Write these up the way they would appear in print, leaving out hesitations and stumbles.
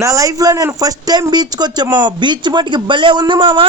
నా లైఫ్లో నేను ఫస్ట్ టైం బీచ్కి వచ్చా మావా. బీచ్ మటుకి భలే ఉంది మావా.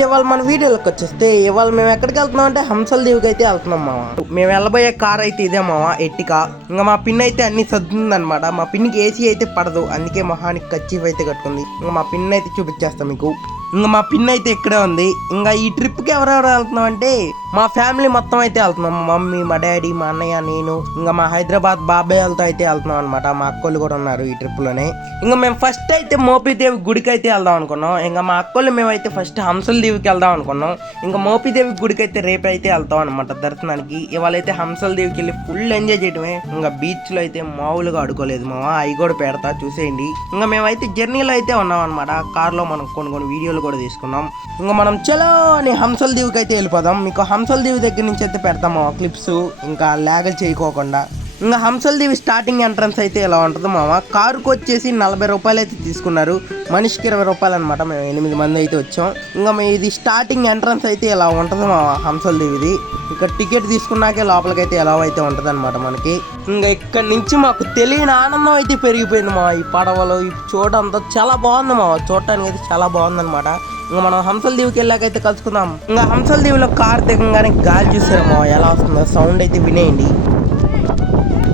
ఇవాళ మన వీడియోలోకి వచ్చేస్తే ఇవాళ మేము ఎక్కడికి వెళ్తున్నాం అంటే హంసల్ దీవికి అయితే వెళ్తున్నాం మావా. మేము వెళ్ళబోయే కార్ అయితే ఇదే మావా, ఎట్టికా. ఇంకా మా పిన్ అయితే అన్ని సర్దుతుంది అనమాట. మా పిన్నికి ఏసీ అయితే పడదు, అందుకే మొహానికి కచ్చీఫ్ అయితే కట్టుకుంది. ఇంకా మా పిన్ అయితే చూపించేస్తాం మీకు. ఇంకా మా పిన్ అయితే ఇక్కడే ఉంది. ఇంకా ఈ ట్రిప్కి ఎవరెవరు వెళ్తున్నాం అంటే మా ఫ్యామిలీ మొత్తం అయితే వెళ్తున్నాం. మా మమ్మీ, మా డాడీ, మా అన్నయ్య, నేను. ఇంకా మా హైదరాబాద్ బాబాయ్ వాళ్ళతో అయితే వెళ్తున్నాం అనమాట. మా అక్కోళ్ళు కూడా ఉన్నారు ఈ ట్రిప్లోనే. ఇంకా మేము ఫస్ట్ అయితే మోపిదేవి గుడికి అయితే వెళ్దాం అనుకున్నాం. ఇంకా మా అక్కోళ్ళు మేమైతే ఫస్ట్ హంసల దీవికి వెళ్దాం అనుకున్నాం. ఇంకా మోపిదేవి గుడికి అయితే రేపు అయితే వెళ్తాం అనమాట దర్శనానికి. ఇవాళ అయితే హంసల దీవికి వెళ్ళి ఫుల్ ఎంజాయ్ చేయడమే. ఇంకా బీచ్లో అయితే మామూలుగా ఆడుకోలేదు మావా, అవి కూడా పెడతా చూసేయండి. ఇంకా మేమైతే జర్నీలో అయితే ఉన్నాం అనమాట. కార్లో మనం కొన్ని వీడియోలు కూడా తీసుకున్నాం. ఇంకా మనం చలో అని హంసల దీవికి అయితే వెళ్ళిపోదాం. మీకు హంసల దీవి దగ్గర నుంచి అయితే పెడతాము క్లిప్స్, ఇంకా లాగలు చేయకోకుండా. ఇంకా హంసల దీవి స్టార్టింగ్ ఎంట్రన్స్ అయితే ఇలా ఉంటుంది మామ. కారుకు వచ్చేసి 40 రూపాయలు అయితే తీసుకున్నారు, మనిషికి 20 రూపాయలు అనమాట. మేము 8 మంది అయితే వచ్చాం. ఇంకా ఇది స్టార్టింగ్ ఎంట్రన్స్ అయితే ఇలా ఉంటుంది మామ హంసల దీవిది. ఇక్కడ టికెట్ తీసుకున్నాకే లోపలికైతే ఎలా అయితే ఉంటుంది అనమాట మనకి. ఇంకా ఇక్కడ నుంచి మాకు తెలియని ఆనందం అయితే పెరిగిపోయింది మా. ఈ పడవలు ఈ చూడంతా చాలా బాగుంది మా, చూడటానికి అయితే చాలా బాగుంది అనమాట. ఇంకా మనం హంసల దీవికి వెళ్ళాకైతే కలుసుకుందాం. ఇంకా హంసల దీవిలో కార్ దిగంగానే గాలి చూసారమ్మా ఎలా వస్తుందో, సౌండ్ అయితే వినేయండి.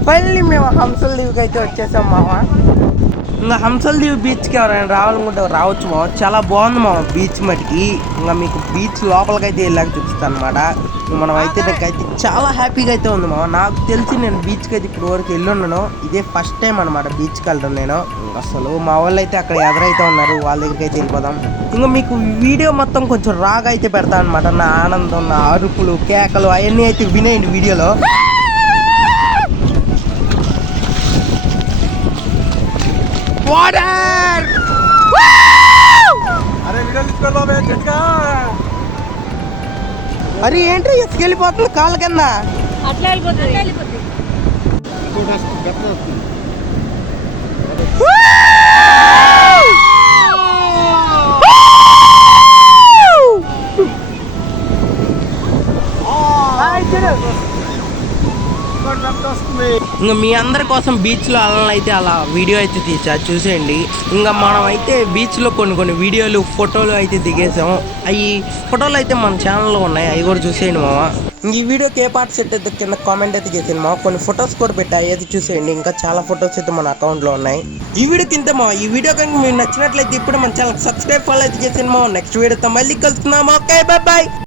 మళ్ళీ మేము హంసల దీవికి అయితే వచ్చేసాం మామ. ఇంకా హంసల దీవి బీచ్కి ఎవరైనా రావాలనుకుంటే రావచ్చు మామ, చాలా బాగుంది మామ బీచ్ మటుకి. ఇంకా మీకు బీచ్ లోపలికైతే వెళ్ళాక చూపిస్తాను అనమాట. మనం అయితే నాకైతే చాలా హ్యాపీగా అయితే ఉంది మామ. నాకు తెలిసి నేను బీచ్కి అయితే ఇప్పుడు వరకు వెళ్ళున్నాను, ఇదే ఫస్ట్ టైం అనమాట బీచ్కి వెళ్ళడం నేను. అసలు మా వాళ్ళు అయితే అక్కడ ఎదురైతే ఉన్నారు, వాళ్ళ దగ్గరికి అయితే వెళ్ళిపోదాం. ఇంకా మీకు వీడియో మొత్తం కొంచెం రాగా అయితే పెడతాను అనమాట. నా ఆనందం, నా అరుపులు, కేకలు అవన్నీ అయితే వినేయండి వీడియోలో. వాటర్ అరే ఏంటి ఎత్తుకెళ్ళిపోతుంది కాళ్ళ కింద. అట్లా వెళ్ళిపోతుంది. ఇంకా మీ అందరి కోసం బీచ్లో అలా అయితే అలా వీడియో అయితే తీసా చూసేయండి. ఇంకా మనం అయితే బీచ్లో కొన్ని వీడియోలు ఫోటోలు అయితే దిగేసాం. అవి ఫోటోలు అయితే మన ఛానల్లో ఉన్నాయి, అవి కూడా చూసేయండి మామ. ఈ వీడియోకి ఏ పార్ట్ సెట్ అయితే కింద కామెంట్ అయితే చేసేయండి మామ. కొన్ని ఫొటోస్ కూడా పెట్టాయి, అయితే చూసేయండి. ఇంకా చాలా ఫొటోస్ అయితే మన అకౌంట్లో ఉన్నాయి. ఈ వీడియో కింద మా ఈ వీడియో కనుక మీకు నచ్చినట్లయితే ఇప్పుడు మన ఛానల్ సబ్స్క్రైబ్ ఫాలో అయితే చేసేయండి మామ. నెక్స్ట్ వీడియోతో మళ్ళీ కలుస్తున్నాం. Okay, bye bye.